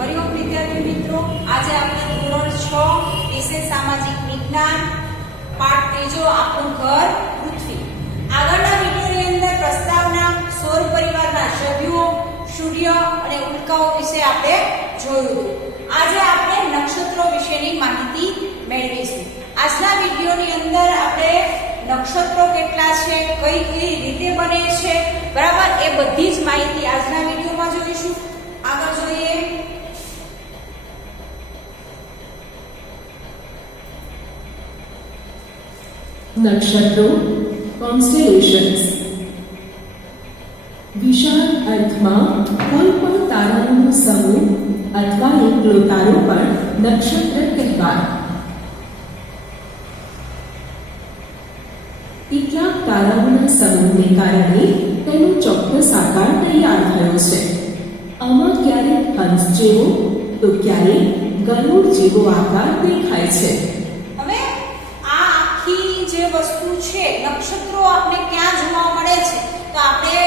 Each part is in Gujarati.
હરિઓમ વિદ્યાર્થી મિત્રો, આજે આપણે ધોરણ 6 વિષય સામાજિક વિજ્ઞાન પાઠ ત્રીજો આપણું ઘર પૃથ્વી. આગળના વિડિયોની અંદર પ્રસ્તાવના, સૌર પરિવારના સભ્યો, સૂર્ય અને ઉલ્કાઓ વિશે આપણે જોયું. આજે આપણે નક્ષત્રો વિશેની માહિતી મેળવીશું. આજના વિડિયોની અંદર આપણે નક્ષત્રો કેટલા છે, કઈ કઈ રીતે બને છે, બરાબર, એ બધી જ માહિતી આજના વિડિયોમાં જોઈશું. આગળ જોઈએ. નક્ષત્રો કોન્સ્ટેલેશન્સ વિશાળ અર્થમાં કોઈ પણ તારાઓનો સમૂહ અથવા એકલો તારો પણ નક્ષત્ર કહેવાય. કેટલાક તારાઓના સમૂહને કારણે તેનો ચોક્કસ આકાર તૈયાર થયો છે. આમાં ક્યારેક હંસ જેવો તો ક્યારેક ગરુડ જેવો આકાર દેખાય છે. હવે આ આખી જે વસ્તુ છે, નક્ષત્રો આપણે ક્યાં જોવા મળે છે, તો આપણે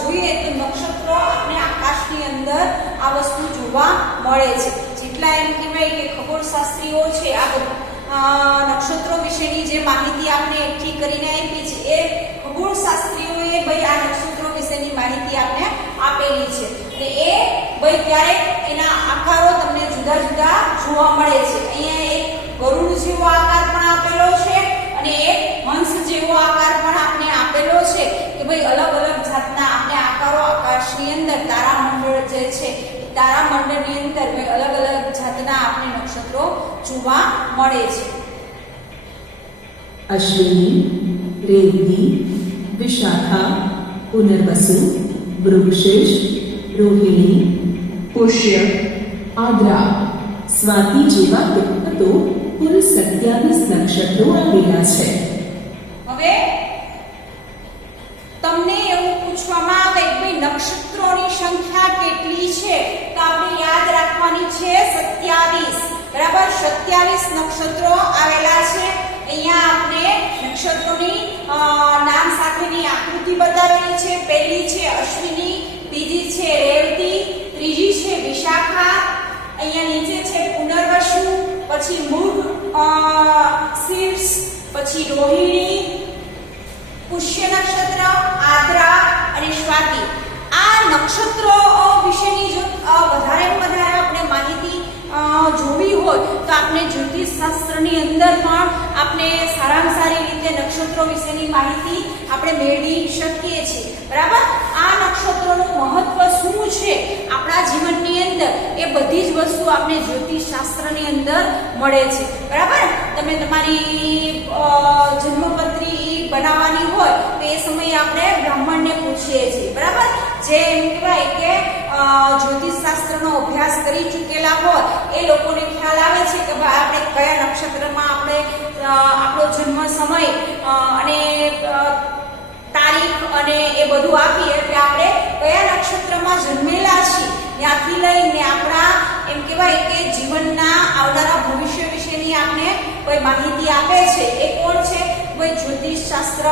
જોઈએ તો નક્ષત્રો આપણે આકાશની અંદર આ વસ્તુ જોવા મળે છે. જેટલા એમ કહેવાય કે ખગોળશાસ્ત્રીઓ છે, આ નક્ષત્રો વિશેની જે માહિતી આપણે એકઠી કરીને આપી છે, એ ખગોળશાસ્ત્રીઓએ ભાઈ આ નક્ષત્રો વિશેની માહિતી આપણે આપેલી છે. અને એ ભાઈ ક્યારેક એના આકારો તમને જુદા જુદા જોવા મળે છે. અહીંયા એક ગરુડ જેવો આકાર પણ આપેલો છે અને એક હંસ જેવો આકાર પણ આપણે આપેલો છે કે ભાઈ અલગ અલગ જાતના આપણે આકારો આકાશની અંદર તારામંડળ જે છે, તારામંડળની અંદર ભાઈ અલગ અલગ જાતના આપણે નક્ષત્રો જોવા મળે છે. અશ્વિની, રેવતી, વિશાખા, પુનર્વસુ, મૃગશીર્ષ, રોહિણી, પુષ્ય, આદ્રા, સ્વાતિ જેવા તો કુલ 27 નક્ષત્રો આવેલા છે. હવે તમને એવું પૂછવામાં આવે કે ભાઈ નક્ષત્રોની સંખ્યા કેટલી છે, તો આપણે યાદ રાખવાની છે 27. બરાબર, 27 નક્ષત્રો આવેલા છે. અહીંયા આપણે નક્ષત્રોની નામ સાથેની આકૃતિ બતાવેલી છે. પહેલી છે અશ્વિની, બીજી છે રેવતી, ત્રીજી છે વિશાખા, અહીંયા નીચે છે પુનર્વસુ, પછી મૃગશીર્ષ, પછી રોહિણી, પુષ્ય નક્ષત્ર, આદ્રા અને સ્વાતિ. આ નક્ષત્રો વિશેની જો વધારે આપણે માહિતી જોવી હોય તો આપણે જ્યોતિષ શાસ્ત્રની અંદર પણ આપણે સારામાં સારી રીતે નક્ષત્રો વિશેની માહિતી આપણે મેળવી શકીએ છીએ. બરાબર, આ નક્ષત્રોનું મહત્વ શું છે આપણા જીવનની અંદર, એ બધી જ વસ્તુ આપણે જ્યોતિષ શાસ્ત્રની અંદર મળે છે. બરાબર, તમે તમારી જન્મપત્રી બનાવવાની હોય તો એ સમયે આપણે બ્રાહ્મણને પૂછીએ છીએ. બરાબર, જે એમ કહેવાય કે જ્યોતિષ શાસ્ત્રનો અભ્યાસ કરી ચૂકેલા હોય એ લોકોને ખ્યાલ આવે છે કે આપણે કયા નક્ષત્રમાં આપણે આપણો જન્મ સમય અને તારીખ અને એ બધું આપીએ એટલે આપણે કયા નક્ષત્રમાં જન્મેલા છીએ ત્યાંથી લઈને આપણા એમ કહેવાય કે જીવનના આવનારા ભવિષ્ય વિશેની આપણે કોઈ માહિતી આપે છે. એ કોણ છે? કોઈ જ્યોતિષ શાસ્ત્ર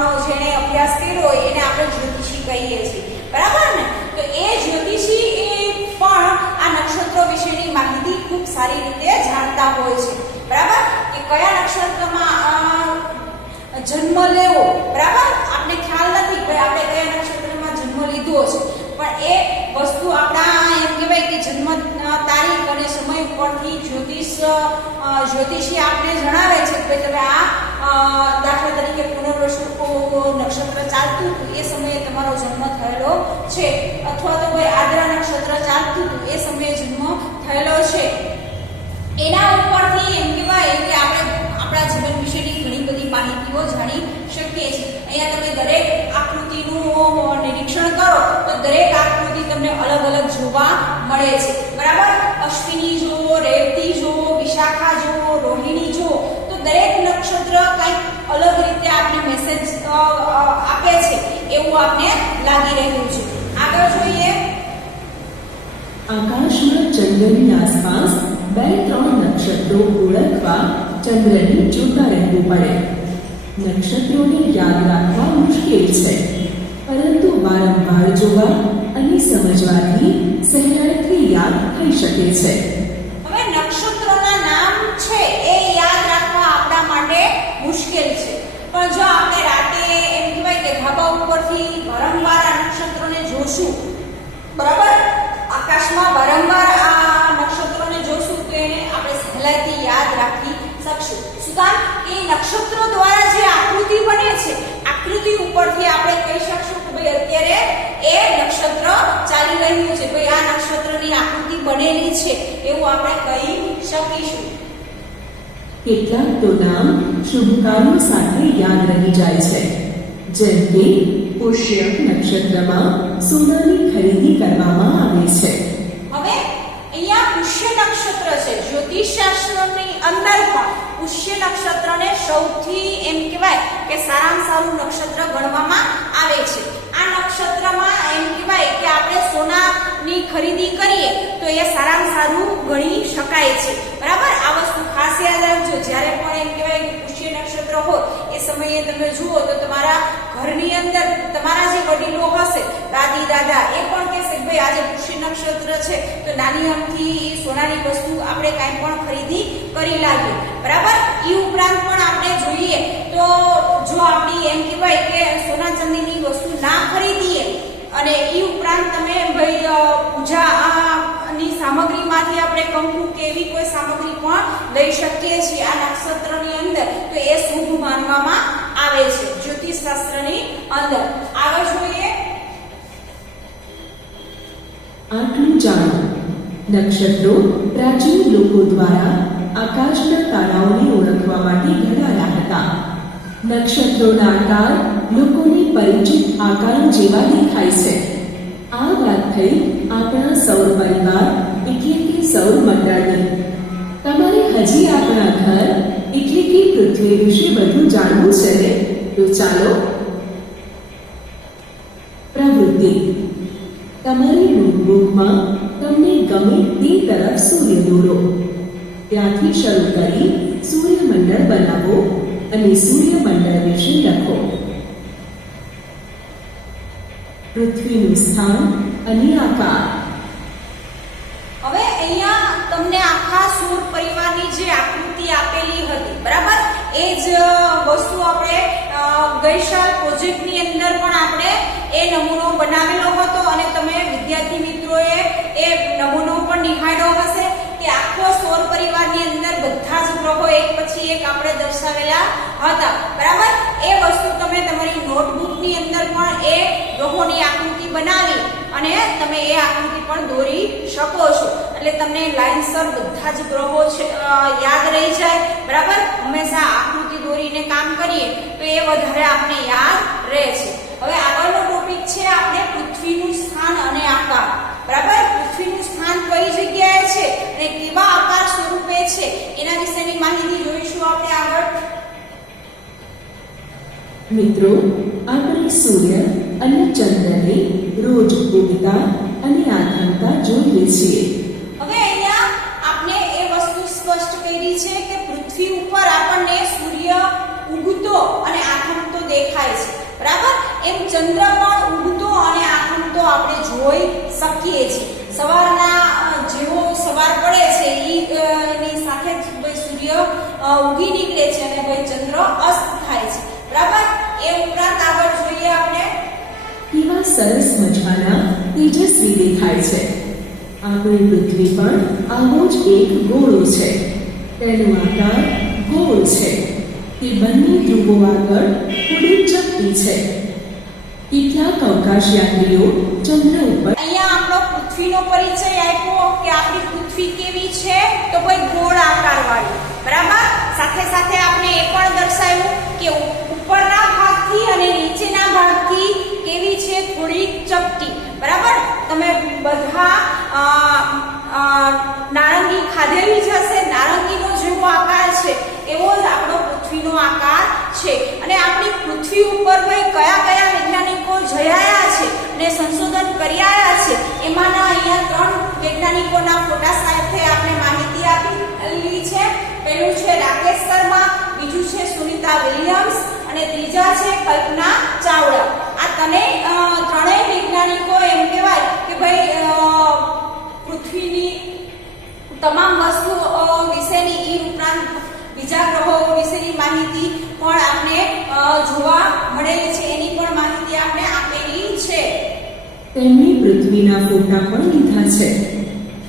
નો જેણે અભ્યાસ કર્યો હોય એને આપણે જ્યોતિષી કહીએ છીએ. બરાબર ને? તો એ જ્યોતિષી પણ આ નક્ષત્રો વિશેની માહિતી ખૂબ સારી રીતે જાણતા હોય છે. બરાબર, કે કયા નક્ષત્રમાં જન્મ લેવો. બરાબર, આપણે ખ્યાલ નથી કે આપણે કયા નક્ષત્રમાં જન્મ લીધો છે, પણ એ વસ્તુ આપણા એમ કહેવાય કે જન્મ તારીખ અને સમય પરથી જ્યોતિષી આપણે જણાવે છે કે તમે આ દાખલા તરીકે પુનર્વસુ નક્ષત્ર ચાલતું હતું એ સમયે તમારો જન્મ થયેલો છે, અથવા તો કોઈ આદ્રા નક્ષત્ર ચાલતું હતું એ સમયે જન્મ થયેલો છે. એના ઉપરથી એમ કહેવાય કે આપણે આપણા જીવન વિશેની ઘણી બધી માહિતીઓ જાણી શકીએ છીએ. અહીંયા તમે દરેક આકૃતિનું નિરીક્ષણ કરો તો દરેક આકૃતિ તમને અલગ અલગ જોવા મળે છે. બરાબર, અશ્વિની જુઓ, રેવતી જુઓ, વિશાખા જુઓ, રોહિણી જુઓ, તો દરેક નક્ષત્ર કંઈક અલગ રીતે આપણે મેસેજ આપે છે એવું આપણે લાગી રહ્યું છે. આગળ જોઈએ. આકાશમાં ચંદ્રની આસપાસ 2-3 નક્ષત્રો ઓળખવા ચંદ્રને જોતા રહેવું પડે. નક્ષત્રોને યાદ રાખવા મુશ્કેલ છે, પરંતુ વારંવાર જોવા અને સમજવાથી સહેલાઈથી થઈ શકે છે. હવે નક્ષત્રોના નામ છે એ યાદ રાખવા આપણા માટે મુશ્કેલ છે, પણ જો આપણે રાતે એમ કહેવાય કે ધાબા ઉપરથી વારંવાર આ નક્ષત્રોને જોશું, બરાબર, આકાશમાં વારંવાર આ નક્ષત્રોને જોશું તો એને આપણે સહેલાઈથી યાદ રાખી શકશું. શું કામ? એ નક્ષત્રો દ્વારા જે આકૃતિ બને છે, આકૃતિ ઉપરથી આપણે કહી શકશું કે ભાઈ અત્યારે એ નક્ષત્ર ચાલી રહ્યું છે, ભાઈ આ નક્ષત્રની આકૃતિ બનેલી છે, એવું આપણે કહી શકીશું. કેટલાક તો નામ શુભ કાર્યો સાથે યાદ રહી જાય છે, જેમ કે પુષ્ય નક્ષત્રમાં સોનાની ખરીદી કરવામાં આવે છે. હવે અહીંયા પુષ્ય નક્ષત્ર છે, જ્યોતિષ શાસ્ત્રની અંદર પણ પુષ્ય નક્ષત્રને સૌથી એમ કહેવાય કે સારામાં સારું નક્ષત્ર ગણવામાં આવે છે. આ નક્ષત્રમાં એમ કહેવાય કે આપણે સોનાની ખરીદી કરીએ તો એ સારામાં સારું ગણી શકાય છે, બરાબર. આ વસ્તુ ખાસ યાદ રાખજો. જ્યારે પણ એમ કહેવાય કે પુષ્ય નક્ષત્ર હોય એ સમયે તમે જુઓ તો તમારા ઘરની અંદર તમારા જે વડીલો હશે, દાદી દાદા, એ પણ કહેશે ભાઈ આજે પુષ્ય નક્ષત્ર છે તો નાની અમથી સોનાની વસ્તુ આપણે કાંઈ પણ ખરીદી કરી લાવીએ, બરાબર. એ ઉપરાંત પણ આપણે જોઈએ તો જો આપણી એમ કહેવાય કે સોના ચાંદીની વસ્તુ ના ખરીદીએ અને એ ઉપરાંત તમે ભાઈ પૂજાની સામગ્રીમાંથી આપણે કંકુ કે એવી કોઈ સામગ્રી પણ લઈ શકીએ છીએ આ નક્ષત્રની અંદર, તો એ શુભ માનવામાં આવે છે જ્યોતિષ શાસ્ત્રની અંદર. આગળ જોઈએ. આટલું જાણો, નક્ષત્રો પ્રાચીન લોકો દ્વારા આકાશના તારાઓને ઓળખવા માટે ઘડાયા હતા. નક્ષત્રોના આકાર લોકોને પરિચિત આકારો જેવા દેખાય છે. આ વાત થઈ આપણા સૌર પરિવાર એટલે કે સૌર મંડળની. તમારે હજી આપણા ઘર એટલે કે પૃથ્વી વિશે બધું જાણવું છે ને? તો ચાલો. પ્રવૃત્તિ. તમારી નોટબુકમાં તમને ગમે તે તરફ સૂર્ય દોરો. ત્યાંથી શરૂ કરી સૂર્યમંડળ બનાવો અને સૂર્યમંડળ વિશે લખો. પૃથ્વીનું સ્થાન અને આકાર. હવે અહીંયા તમને આખા સૌર પરિવારની જે આકૃતિ આપેલી હતી, બરાબર, એ જ વસ્તુ આપણે ગઈસાલ પ્રોજેક્ટની અંદર પણ આપણે એ નમૂનો બનાવેલો હતો અને તમે વિદ્યાર્થી મિત્રોએ એ નમૂનો પણ નિહાળ્યો હશે કે આખો સૌર પરિવારની અંદર બધા જ ગ્રહો એક પછી એક આપણે દર્શાવેલા હતા, બરાબર. એ વસ્તુ તમે તમારી નોટબુકની અંદર પણ એ ગ્રહોની આકૃતિ બનાવી અને તમે એ આકૃતિ પણ દોરી શકો છો, એટલે તમને લાઈનસર બધા જ ગ્રહો યાદ રહી જાય, બરાબર. હંમેશા આકૃતિ દોરીને કામ કરીએ તો એ વધારે આપણે યાદ રહે છે. હવે આગળનો ટોપિક છે આપણે પૃથ્વીનું સ્થાન અને આકાર, બરાબર. પૃથ્વીનું સ્થાન કઈ જગ્યાએ છે અને કેવા આકાર સ્વરૂપે છે એના વિશેની માહિતી જોઈશું આપણે આગળ. મિત્રો, આપણે સૂર્ય અને ચંદ્રને રોજ ઉગતા અને આથમતા જોઈએ છીએ. હવે અહીંયા આપણે એ વસ્તુ સ્પષ્ટ કરી છે કે પૃથ્વી ઉપર આપણને સૂર્ય ઉગતો અને આથમતો દેખાય છે, બરાબર. એમ ચંદ્ર પણ ઉગતો અને આથમતો આપણે જોઈ શકીએ છીએ. સવારના જેવો સવાર પડે છે એની સાથે જ સૂર્ય ઉગી નીકળે છે અને ભાઈ ચંદ્ર અસ્ત થાય છે, બરાબર. એ ઉપરાંત આગળ જોઈએ આપણે. કેવા સરસ મજાના તેજસ્વી દેખાય છે. આપણી પૃથ્વી પણ આવો જ એક ગોળો છે. તેનો આકાર ગોળ છે. તે બંને ધ્રુવો આગળ થોડી ચપટી છે. કેટલાક અવકાશયાત્રીઓ ચંદ્ર ઉપર. અહીંયા આપણો પૃથ્વીનો પરિચય આપ્યો કે આપણી પૃથ્વી કેવી છે, તો કોઈ ગોળ આકારવાળી, બરાબર. સાથે સાથે આપણે એ પણ દર્શાવ્યું કે ઉપરના ભાગથી અને નીચેના ભાગથી કેવી છે, થોડી ચપટી, બરાબર. તમે બધા નારંગી ખાધેલી જ હશે. નારંગીનો જેવો આકાર છે એવો જ આપણો પૃથ્વીનો આકાર છે. અને આપણી પૃથ્વી ઉપર ભાઈ કયા કયા વૈજ્ઞાનિકો જયા છે અને સંશોધન કર્યા છે એમાંના અહીંયા 3 વૈજ્ઞાનિકોના ફોટા સાથે આપણે માહિતી આપેલી છે. પહેલું છે રાકેશ શર્મા, બીજું છે સુનિતા વિલિયમ્સ અને ત્રીજા છે કલ્પના ચાવડા. આ ત્રણેય વૈજ્ઞાનિકો એમ કહેવાય કે ભાઈ પૃથ્વીની તમામ વસ્તુઓ વિશેની એ ઉપરાંત બીજા ગ્રહો વિશેની માહિતી પણ આપણે જોવા મળેલી છે, એની પણ માહિતી આપણે આપેલી છે. તેમણે પૃથ્વીના ફોટા પણ લીધા છે.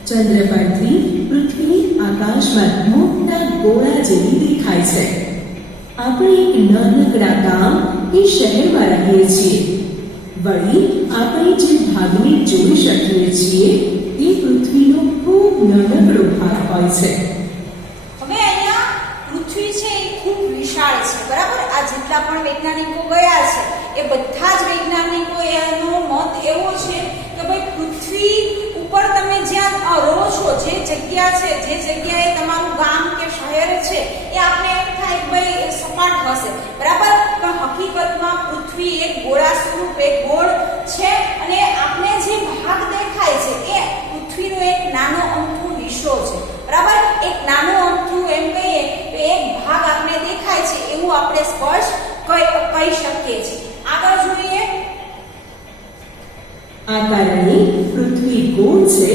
ચંદ્ર પરથી પૃથ્વી આકાશમાં મોટા ગોળા જેવી દેખાય છે. આપણે એક નાનકડા ગામ કે શહેરમાં રહીએ છીએ. વળી આપણે જે ભાગને જોઈ શકીએ છીએ તે પૃથ્વીનો ખૂબ નાનકડો ભાગ હોય છે. હવે અહીંયા પૃથ્વી છે એ ખૂબ વિશાળ છે, બરાબર. આ જેટલા પણ વૈજ્ઞાનિકો ગયા છે એ બધા જ વૈજ્ઞાનિકો એનો મત એવો છે કે ભાઈ પૃથ્વી ઉપર તમે જ્યાં રહો છો, જે જગ્યા છે, જે જગ્યાએ તમારું ગામ કે શહેર છે, એ આપણે એમ થાય કે ભાઈ સપાટ હશે, બરાબર. પણ હકીકતમાં પૃથ્વી એક ગોળા સ્વરૂપ એક ગોળ છે અને આપણે જે ભાગ દેખાય છે એ પૃથ્વીનો એક નાનો અમથો હિસ્સો છે, બરાબર. એક નાનો અમથું એમ કહીએ તો એક ભાગ આપણે દેખાય છે એવું આપણે સ્પષ્ટ કહી શકીએ છીએ. આગળ જોઈએ. આ કારણે પૃથ્વી ગોળ છે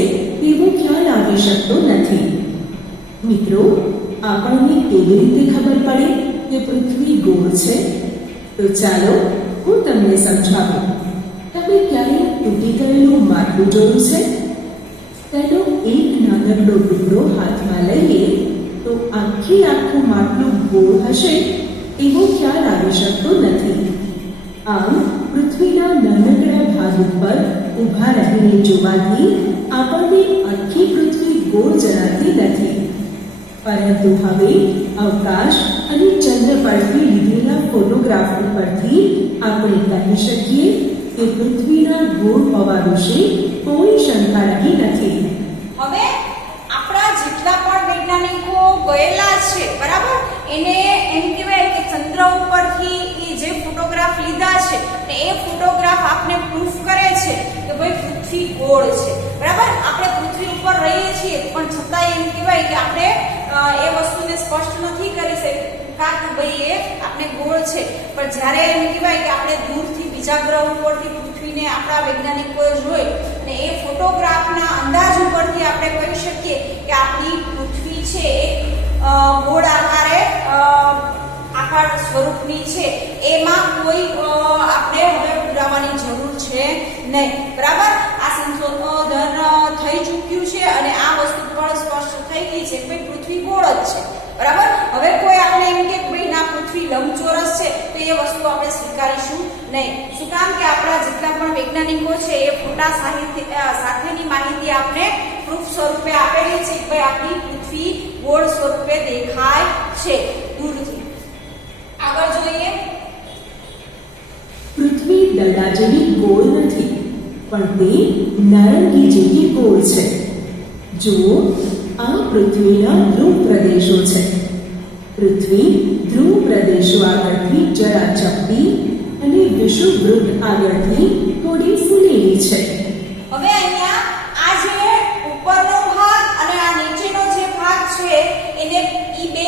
એવો ખ્યાલ આવી શકતો નથી. મિત્રો, આપણને કેવી રીતે ખબર પડે કે પૃથ્વી ગોળ છે? તો ચાલો હું તમને સમજાવું. તમે ક્યારેય તૂટી ગયેલું માટલું જોયું છે? તેનો એક નાનકડો ટુકડો હાથમાં લઈએ તો આખું માટલું ગોળ હશે એવો ખ્યાલ આવી શકતો નથી. આમ પૃથ્વીના નાનકડા ભાગ ઉપર ઊભા રહીને જોવાથી આપણને આખી પૃથ્વી ગોળ જણાતી નથી. પરંતુ હવે અવકાશ અને ચંદ્ર પરથી લીધેલા ફોટોગ્રાફ પરથી આપણે કહી શકીએ કે પૃથ્વીના ગોળ હોવા વિશે કોઈ શંકા રહી નથી. હવે આપણા જેટલા પણ વૈજ્ઞાનિકો ગયેલા છે, બરાબર, એને એમ કહેવાય કે ચંદ્ર ઉપરથી એ જે ફોટોગ્રાફ લીધા છે ને એ ફોટોગ્રાફ આપને પ્રૂફ કરે છે કે ભાઈ પૃથ્વી ગોળ છે, બરાબર. આપણે પૃથ્વી ઉપર રહીએ છીએ પણ છતાં એમ કહેવાય કે આપણે એ વસ્તુને સ્પષ્ટ નથી કરી શકતા કે ભાઈ એ આપણે ગોળ છે. પણ જ્યારે એમ કહેવાય કે આપણે દૂરથી બીજા ગ્રહ ઉપરથી પૃથ્વીને આપણા વૈજ્ઞાનિકોએ જોઈ અને એ ફોટોગ્રાફના અંદાજ ઉપરથી આપણે કહી શકીએ કે આપણી પૃથ્વી છે ગોળ આકાર સ્વરૂપની છે. એમાં કોઈ આપણે હવે પુરાવાની જરૂર છે નહીં, બરાબર. આ સંશોધન થઈ ચૂક્યું છે અને આ વસ્તુ પણ સ્પષ્ટ થઈ ગઈ છે કે પૃથ્વી ગોળ જ છે, બરાબર. હવે કોઈ આપણે એમ કે ભાઈ ના પૃથ્વી લંબચોરસ છે તો એ વસ્તુ આપણે સ્વીકારીશું નહીં. શું કામ કે આપણા જેટલા પણ વૈજ્ઞાનિકો છે એ ફોટા સાથેની માહિતી આપણે પ્રૂફ સ્વરૂપે આપેલી છે કે ભાઈ આપણી પૃથ્વી ગોળ સ્વરૂપે દેખાય છે દૂરથી. આગળ જોઈએ. પૃથ્વી દડા જેવી ગોળ નથી, પણ તે નારંગી જેવી ગોળ છે. જુઓ, આ પૃથ્વીના ધ્રુવ પ્રદેશો છે. પૃથ્વી ધ્રુવ પ્રદેશો આગળથી જરા ચપટી અને વિષુવવૃત્ત આગળથી થોડી ફૂલેલી છે. હવે અહીંયા આ જે ઉપરનો ભાગ અને આ નીચેનો જે ભાગ છે એને ઈ બે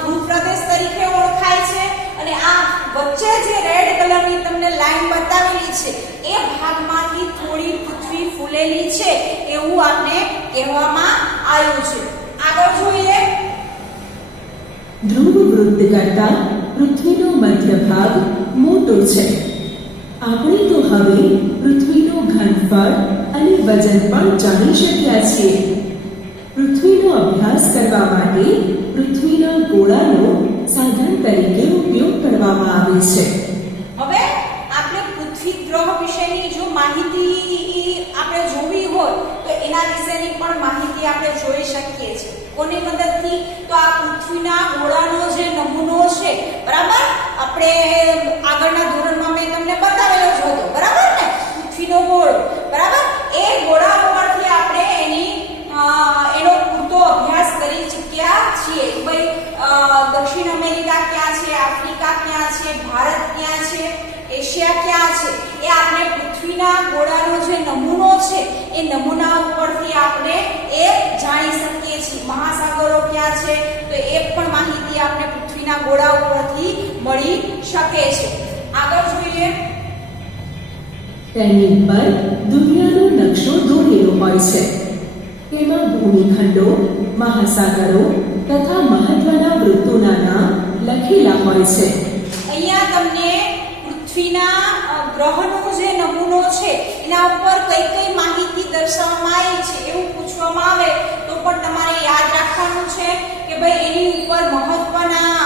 ધ્રુવ પ્રદેશ તરીકે ઓળખાય છે અને આ વચ્ચે જે રેડ કલરની તમને લાઈન બતાવેલી છે એ ભાગમાંથી થોડી પૃથ્વી ફૂલેલી છે એવું આપણે કહેવામાં આવ્યું છે. આગળ જોઈએ. ધ્રુવ વૃત્ત કરતા પૃથ્વીનો મધ્ય ભાગ મોટો છે. આપણે તો હવે પૃથ્વીનો ઘનફળ અને વજન પણ જાણી શક્યા છીએ. પૃથ્વીનો અભ્યાસ કરવા માટે પૃથ્વીના ગોળાનો સાધન તરીકે ઉપયોગ કરવામાં આવે છે. હવે આપણે પૃથ્વી ગ્રહ વિશેની જો માહિતી આપણે જોવી હોય તો એના વિશેની પણ માહિતી આપણે જોઈ શકીએ છીએ. કોની મદદથી? તો આ પૃથ્વીના ગોળાનો જે નમૂનો છે, બરાબર, આપણે આગળના ધોરણમાં મેં તમને બતાવેલો જ હતો, બરાબર ને, પૃથ્વીનો ગોળ, બરાબર. એ ગોળા ઉપરથી આપણે એનો પૂરતો અભ્યાસ કરી ચૂક્યા છીએ. ભાઈ દક્ષિણ અમેરિકા ક્યાં છે, આફ્રિકા ક્યાં છે, ભારત ક્યાં છે, એશિયા ક્યાં છે, એ આપણે પૃથ્વીના ગોળાનો જે નમૂનો છે એ નમૂના ઉપરથી આપણે એ જાણી શકીએ છીએ. મહાસાગરો ક્યાં છે તો એ પણ માહિતી આપણે પૃથ્વીના ગોળા ઉપરથી મળી શકે છે. આગળ જોઈએ. તેની પર દુનિયાનો નકશો દોરેલો હોય છે. તેમાં ભૂમિખંડો, મહાસાગરો તથા મહત્વના વૃત્તોના નામ લખેલા હોય છે. અહીંયા તમને પૃથ્વીના ગ્રહનો જે નમૂનો છે એના ઉપર કઈ કઈ માહિતી દર્શાવવામાં આવી છે એવું પૂછવામાં આવે તો પણ તમારે યાદ રાખવાનું છે કે ભાઈ એની ઉપર મહત્વના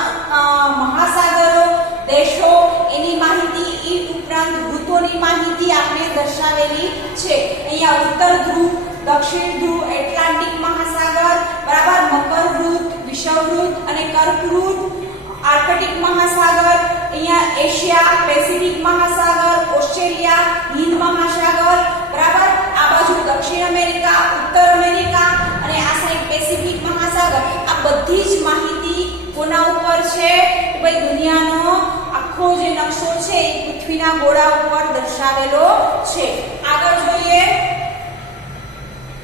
મહાસાગરો, દેશો, એની માહિતી, એ ઉપરાંત ઋતુની માહિતી આપણે દર્શાવેલી છે. અહીંયા ઉત્તર ધ્રુવ, દક્ષિણ ધ્રુવ, એટલાન્ટિક મહાસાગર, બરાબર, મકરવૃત્ત, વિષુવવૃત્ત અને કર્કવૃત્ત, આર્કટિક મહાસાગર, અહીંયા એશિયા, પેસિફિક મહાસાગર, ઓસ્ટ્રેલિયા, હિન્દ મહાસાગર, બરાબર, આ બાજુ દક્ષિણ અમેરિકા, ઉત્તર અમેરિકા અને આ સાઈડ પેસિફિક મહાસાગર. આ બધી જ માહિતી કોના ઉપર છે? ભાઈ દુનિયાનો આખો જે નકશો છે એ પૃથ્વીના ગોળા ઉપર દર્શાવેલો છે. આગળ જોઈએ.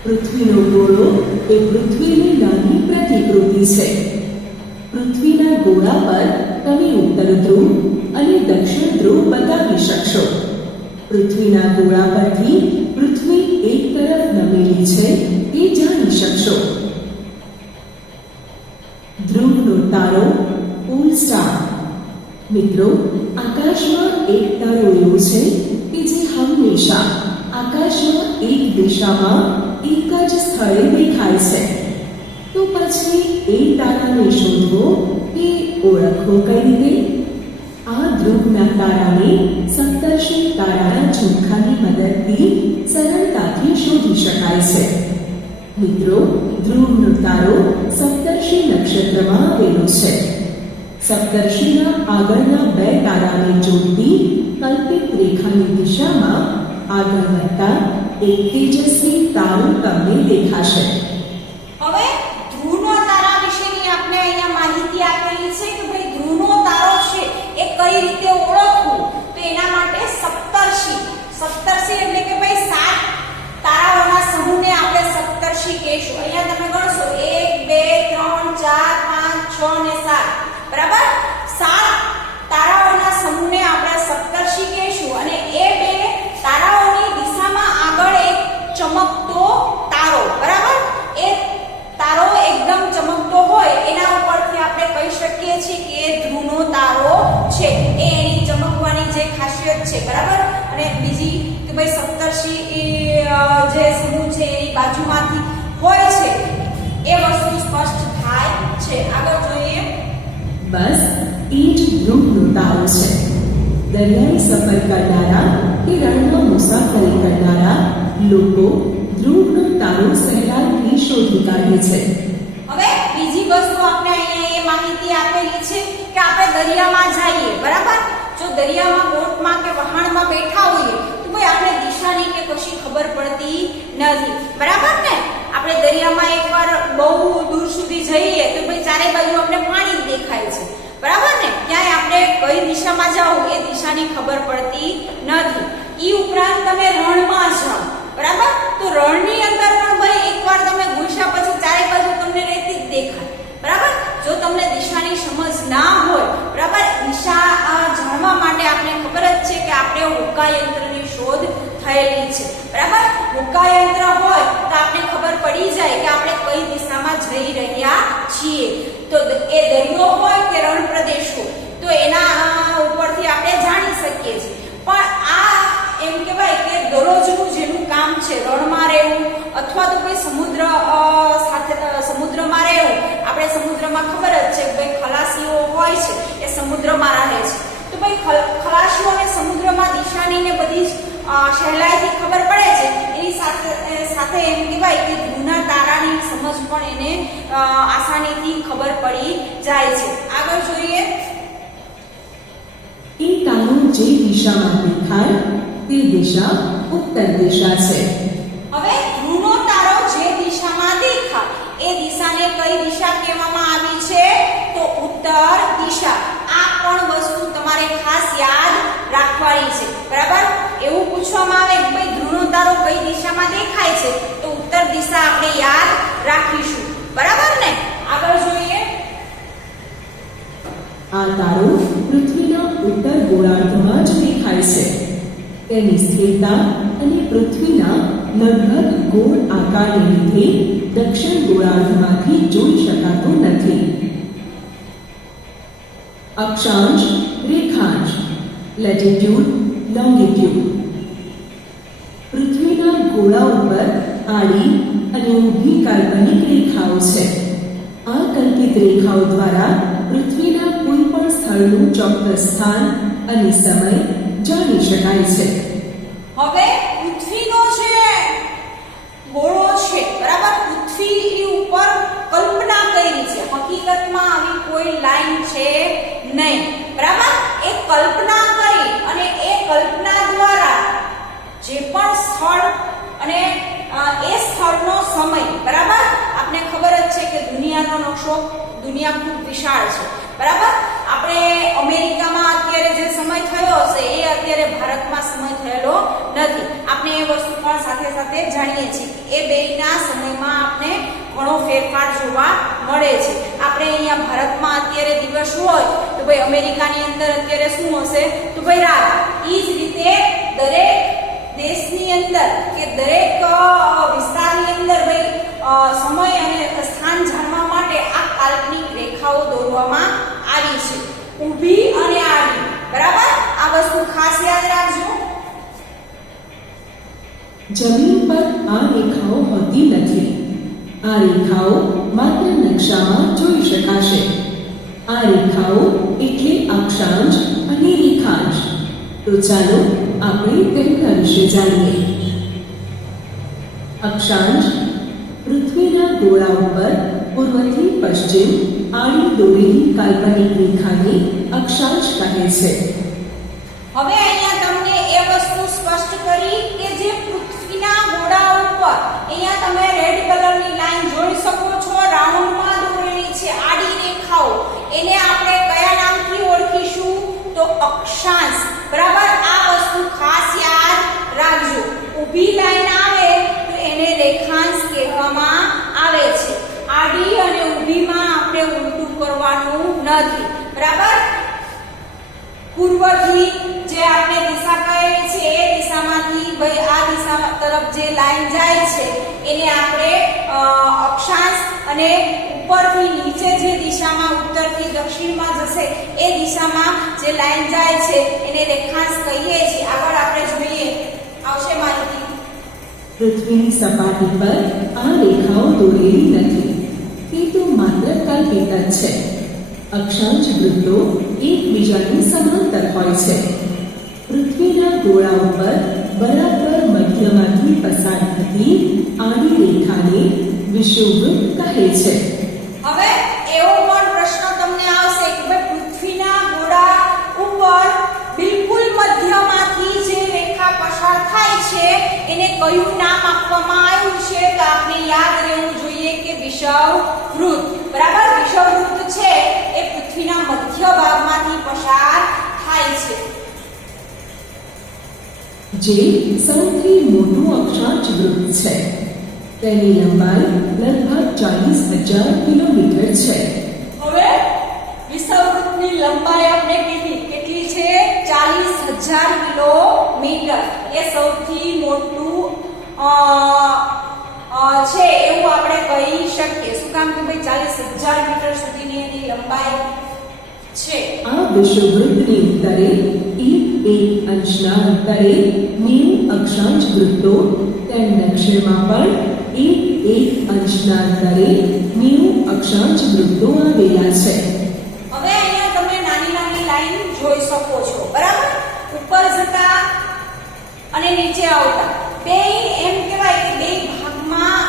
પૃથ્વીનો ગોળો એ પૃથ્વીની નાની પ્રતિકૃતિ છે. પૃથ્વીના ગોળા પર તમે ઉત્તર ધ્રુવ અને દક્ષિણ ધ્રુવ બતાવી શકશો. પૃથ્વીના ગોળા પરથી પૃથ્વી એક તરફ નમેલી છે એ જાણી શકશો. ધ્રુવનો તારો પોલ સ્ટાર. મિત્રો, આકાશમાં એક તારો એવો છે કે જે હંમેશા આકાશમાં એક દિશામાં એક જ સ્થળે દેખાય છે. તો પછી એ તારાને શોધવો કે ઓળખવો કઈ રીતે? આ ધ્રુવના તારાને સપ્તર્ષિ તારાના ઝુમખાની મદદથી સરળતાથી શોધી શકાય છે. મિત્રો, ધ્રુવનો તારો સપ્તર્ષિ નક્ષત્રમાં આવેલો છે. સપ્તર્ષિના આગળના બે તારાને જોડતી કલ્પિત રેખાની દિશામાં આગળ વધતા એક તેજસ્વી તારો તમને દેખાશે. હવે ધ્રુવનો તારા વિશેની આપણે અહીંયા માહિતી આપેલી છે કે ભાઈ ધ્રુવનો તારો છે એ કઈ રીતે ઓળખવું, તો એના માટે સપ્તર્ષિ એટલે કે ભાઈ 7 તારાઓના સમૂહને આપણે સપ્તર્ષિ કહેશું. અહીંયા તમે ગણશો 1 2 3 4 5 6 ને 7, બરાબર, 7 તારાઓના સમૂહને આપણે સપ્તર્ષિ કહેશું. અને એ બે તારાઓની દિશામાં આગળ એક ચમકતો તારો, બરાબર, એ તારો એકદમ ચમકતો હોય એના ઉપરથી આપણે કહી શકીએ છીએ કે એ ધ્રુવનો તારો છે. એ એની ચમકવાની જે ખાસિયત છે, બરાબર. અને બીજી કે ભાઈ સપ્તર્ષિ જે સમૂહ છે એની બાજુમાંથી હોય છે એ વસ્તુ સ્પષ્ટ થાય છે. આગળ જોઈએ. બસ એ જ ધ્રુવનો તારો છે. દરિયાઈ સફર કરનારા કે રણમાં મુસાફરી કરનારા લોકો ધ્રુવનો તારો સહેલાઈથી શોધી કાઢે છે. હવે બીજી વસ્તુ આપણે અહીંયા એ માહિતી આપેલી છે કે આપણે દરિયામાં જઈએ, બરાબર, જો દરિયામાં બોટમાં કે વહાણમાં બેઠા હોઈએ તો ભાઈ આપણે દિશાની કે કશી ખબર પડતી નથી, બરાબર ને. આપણે દરિયામાં એકવાર બહુ દૂર સુધી જઈએ તો ભાઈ ચારે બાજુ આપણે પાણી દેખાય છે, બરાબર ને. ક્યાંય આપણે કઈ દિશામાં જાવ એ દિશાની ખબર પડતી નથી. ઈ ઉપરાંત તમે રણમાં જાઓ, બરાબર, તો રણની અંદર પણ ભાઈ એકવાર તમે ઘૂસ્યા પછી ચારે બાજુ તમને રેતી જ દેખાય, બરાબર. જો તમને દિશાની સમજ ના હોય, બરાબર, દિશા જાણવા માટે આપણે ખબર જ છે કે આપણે હોકાયંત્રની શોધ થયેલી છે, બરાબર. હોકાયંત્ર હોય તો આપણે ખબર પડી જાય કે આપણે કઈ દિશામાં જઈ રહ્યા છીએ. તો એ દરિયો હોય કે રણ પ્રદેશ હોય તો એના ઉપરથી આપણે જાણી શકીએ છીએ. પણ આ એમ કહેવાય કે દરરોજનું જેનું કામ છે, રણમાં રહેવું અથવા તો કોઈ સમુદ્રમાં રહેવું. આપણે સમુદ્રમાં ખબર જ છે કે ભાઈ ખલાસીઓ હોય છે એ સમુદ્રમાં રહે છે. તો ભાઈ ખલાસીઓને સમુદ્રમાં દિશાની ને બધી જ સહેલાઈથી ખબર પડે છે. એની સાથે એમ કહેવાય કે ધ્રુવના તારાની સમજ પણ એને આસાનીથી ખબર પડી જાય છે. આગળ જોઈએ. એ તારો જે દિશામાં દેખાય તે દિશા ઉત્તર દિશા છે. હવે ધ્રુવનો તારો જે દિશામાં દેખાય એ દિશાને કઈ દિશા કહેવામાં આવી છે? તો ઉત્તર દિશા. આ પણ વસ્તુ તમારે ખાસ યાદ રાખવાની છે, બરાબર. એવું પૂછવામાં આવે કે ભાઈ ધ્રુવનો તારો કઈ દિશામાં દેખાય છે તો ઉત્તર દિશા આપણે યાદ રાખીશું, બરાબર ને. આગળ જોઈએ. આ તારો પૃથ્વીના ઉત્તર ગોળાર્ધમાં જ દેખાય છે. તેની સ્થિરતા અને પૃથ્વીના લગભગ ગોળ આકારને લીધે દક્ષિણ ગોળાર્ધમાંથી જોઈ શકાતો નથી. અક્ષાંશ, રેખાંશ, લેટિટ્યુડ, લોંગિટ્યુડ. પૃથ્વીના ગોળા ઉપર આડી અને ઊભી કાલ્પનિક રેખાઓ છે. આ કલ્પિત રેખાઓ દ્વારા પૃથ્વીના કોઈ પણ સ્થળનું ચોક્કસ સ્થાન અને સમય જાણી શકાય છે. હવે પૃથ્વીનો છે ગોળો છે, બરાબર, પૃથ્વીની ઉપર કલ્પના કરી છે. હકીકતમાં આવી કોઈ લાઈન છે નહીં, બરાબર. એ કલ્પના કરી અને એ કલ્પના દ્વારા જે પણ સ્થળ અને એ સ્થળનો સમય, બરાબર. આપણે ખબર જ છે કે દુનિયાનો નકશો, દુનિયા ખૂબ વિશાળ છે, બરાબર. આપણે અમેરિકામાં અત્યારે જે સમય થયો હશે એ અત્યારે ભારતમાં સમય થયેલો નથી. આપણે એ વસ્તુ પણ સાથે સાથે જાણીએ છીએ કે એ બેના સમયમાં આપણે ઘણો ફેરફાર જોવા મળે છે. આપણે અહીંયા ભારતમાં અત્યારે દિવસ હોય તો ભાઈ અમેરિકાની અંદર અત્યારે શું હશે તો ભાઈ રાત. એ જ રીતે દરેક દેશની અંદર કે દરેક વિસ્તારની અંદર ભાઈ સમય અને સ્થાન જાણવા માટે આ કાલ્પનિક રેખાઓ દોરવામાં આવી છે, ઊભી અને આડી, બરાબર. આ વસ્તુ ખાસ યાદ રાખજો. જમીન પર આ રેખાઓ હોતી નથી. આ રેખાઓ માત્ર નકશામાં જોઈ શકાશે. આ રેખાઓ એટલે અક્ષાંશ અને રેખાંશ. તો ચાલો આપણે તેમના વિશે જાણીએ. અક્ષાંશ પૃથ્વીના ગોળા ઉપર પૂર્વથી પશ્ચિમ આડી દોરેલી કાલ્પનિક રેખાને અક્ષાંશ કહે છે. હવે અહીંયા તમને એ વસ્તુ સ્પષ્ટ કરી કે જે પૃથ્વીના ગોળા ઉપર અહીંયા તમે રેડ કલરની લાઈન જોઈ શકો છો, રાઉન્ડમાં દોરેલી છે આડી રેખાઓ. એને આપણે કયા નામથી ઓળખીશું તો અક્ષાંશ, બરાબર. આ વસ્તુ ખાસ યાદ રાખજો. ઊભી લાઈન આવે તો એને રેખાંશ કહેવામાં આવે છે. આડી અને ઊભીમાં આપણે ઉલટું કરવાનું નથી, બરાબર. પૂર્વથી જે આપણે દિશા કહેલી છે એ દિશામાંથી ભાઈ આ દિશા તરફ જે લાઈન જાય છે એને આપણે અક્ષાંશ, અને ઉપરથી નીચે જે દિશામાં ઉત્તરથી દક્ષિણમાં જશે એ દિશામાં જે લાઈન જાય છે એને રેખાંશ કહીએ છીએ. આગળ આપણે જોઈએ આવશે માહિતી. પૃથ્વીની સપાટી પર આ રેખાઓ દોરેલી નથી. તે તો માત્ર કલ્પિત જ છે. અક્ષાંશ વૃત્તો એકબીજાની સમાંતર હોય છે. પૃથ્વીના ગોળા ઉપર બરાબર મધ્યમાંથી પસાર થતી આડી રેખાને વિષુવવૃત્ત કહે છે. હવે એવો પણ પ્રશ્ન તમને આવશે કે ભાઈ પૃથ્વીના ગોળા ઉપર બિલકુલ મધ્યમાંથી જે રેખા પસાર થાય છે એને કયું નામ આપવામાં આવ્યું છે? તો આપણે યાદ રહેવું જોઈએ કે વિષુવવૃત્ત, બરાબર. વિષુવવૃત્ત છે એ પૃથ્વીના મધ્ય ભાગમાંથી પસાર થાય છે. જે સૌથી મોટું અક્ષાંશ વૃત્ત છે. તેની લંબાઈ લગભગ 40,000 કિલોમીટર છે. હવે વિષુવવૃત્તની લંબાઈ આપણે કેટલી છે? 40,000 કિલોમીટર. એ સૌથી મોટું છે એવું આપણે કહી શકીએ. શું કામ કે ભાઈ 40,000 મીટર સુધીની એની લંબાઈ છે. આ વિષુવવૃત્તની ઉત્તરે એક અંશના અંતરે 90 અક્ષાંશ વૃત્તો, તેમ દક્ષિણમાં પણ એક અંશના અંતરે 90 અક્ષાંશ વૃત્તો આવેલા છે. હવે અહીંયા તમે નાની નાની લાઈન જોઈ શકો છો, બરાબર. ઉપર જતા અને નીચે આવતા બે એમ કહેવાય કે બે ભાગમાં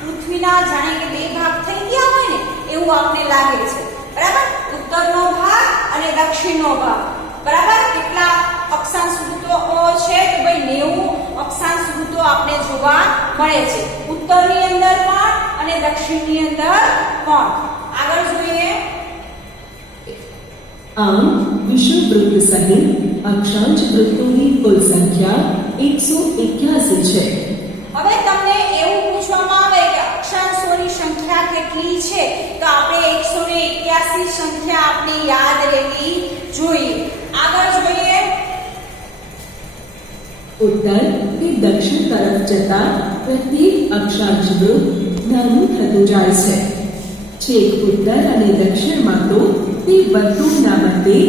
પૃથ્વીના જાણે કે બે ભાગ થઈ ગયા હોય ને એવું આપને લાગે છે, બરાબર. ઉત્તરનો ભાગ અને દક્ષિણનો ભાગ, બરાબર. કેટલા અક્ષાંશ વૃત્તો છે? તો ભાઈ 90 અક્ષાંશ વૃત્તો આપણે જોવા મળે છે, ઉત્તરની અંદર પણ અને દક્ષિણની અંદર પણ. આગળ જોઈએ. આમ વિષુવવૃત્ત સહિત અક્ષાંશ વૃત્તોની કુલ સંખ્યા 181 છે. હવે તમને એવું પૂછવામાં આવે કે અક્ષાંશોની સંખ્યા કેટલી છે? તો આપણે 181 સંખ્યા આપણે યાદ રહેવી જોઈએ. આગળ જોઈએ. ઉત્તર તે દક્ષિણ તરફ જતા પ્રત્યેક અક્ષાંશનું નાનું થતું જાય છે. છેક ઉત્તર અને દક્ષિણમાં તો તે વર્તુળના બદલે